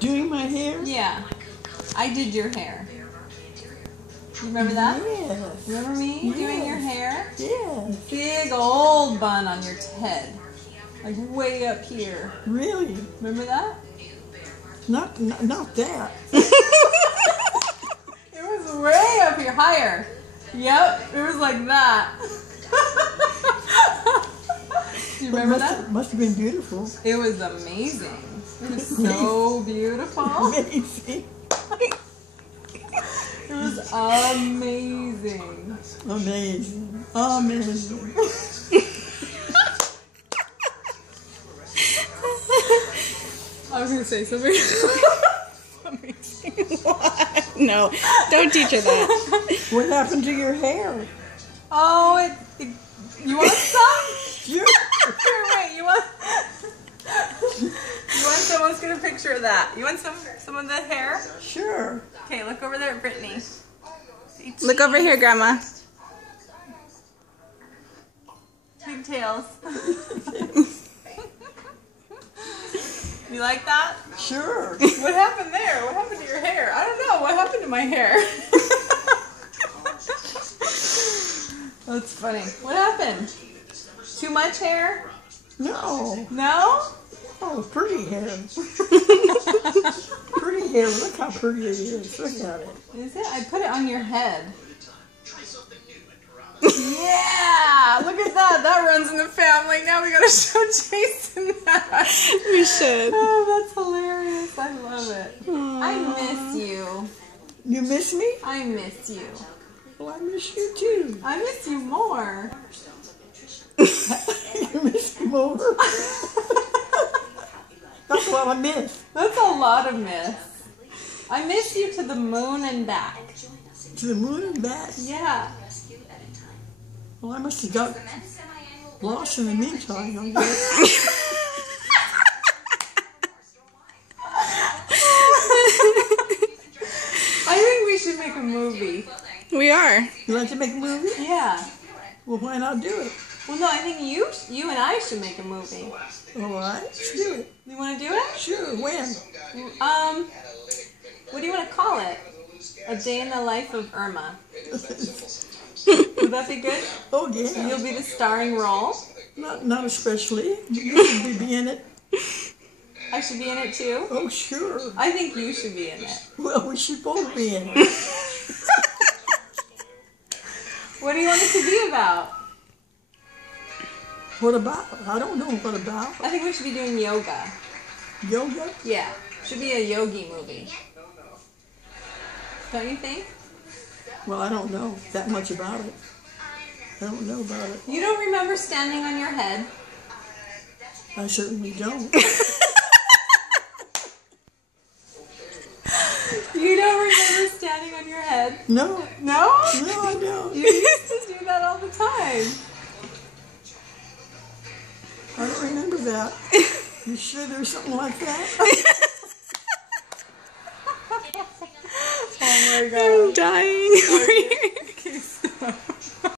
Doing my hair? Yeah. I did your hair. You remember that? Yes. Remember me doing your hair? Yes. Big old bun on your head. Like way up here. Really? Remember that? Not that. It was way up here. Higher. Yep. It was like that. Do you remember that? Must have been beautiful. It was amazing. It was so beautiful. Amazing. It was amazing. Amazing. Amazing. I was going to say something. Amazing. What? No, don't teach her that. What happened to your hair? Oh, you want some? Sure. Here, wait, you want someone's gonna picture of that. You want some of the hair? Sure. Okay, look over there at Brittany. Look over here, Grandma. Pigtails. You like that? Sure. What happened there? What happened to your hair? I don't know. What happened to my hair? That's funny. What happened? Too much hair? No. No? Oh, pretty hair. Pretty hair. Look how pretty it is. Look at it. Is it? I put it on your head. Yeah! Look at that. That runs in the family. Now we gotta show Jason that. We should. Oh, that's hilarious. I love it. Aww. I miss you. You miss me? I miss you. Well, I miss you too. I miss you more. You miss me more. That's what I miss. That's a lot of miss. I miss you to the moon and back. To the moon and back. Yeah. Well, I must have got lost in the meantime, I guess. I think we should make a movie. We are. You like to make a movie? Yeah. Well, why not do it? Well, no, I think you and I should make a movie. All right, let's do it. You want to do it? Sure, when? What do you want to call it? A Day in the Life of Irma. Would that be good? Oh, yeah. You'll be the starring role. Not especially. You should be in it. I should be in it too. Oh, sure. I think you should be in it. Well, we should both be in it. What do you want it to be about? What about? I don't know what about. I think we should be doing yoga. Yoga? Yeah. Should be a yogi movie. Don't you think? Well, I don't know that much about it. I don't know about it. You don't remember standing on your head? I certainly don't. You don't remember standing on your head? No. No? No, I don't. You used to do that all the time. I don't remember that. You sure there's something like that? Oh my god. I'm dying over here.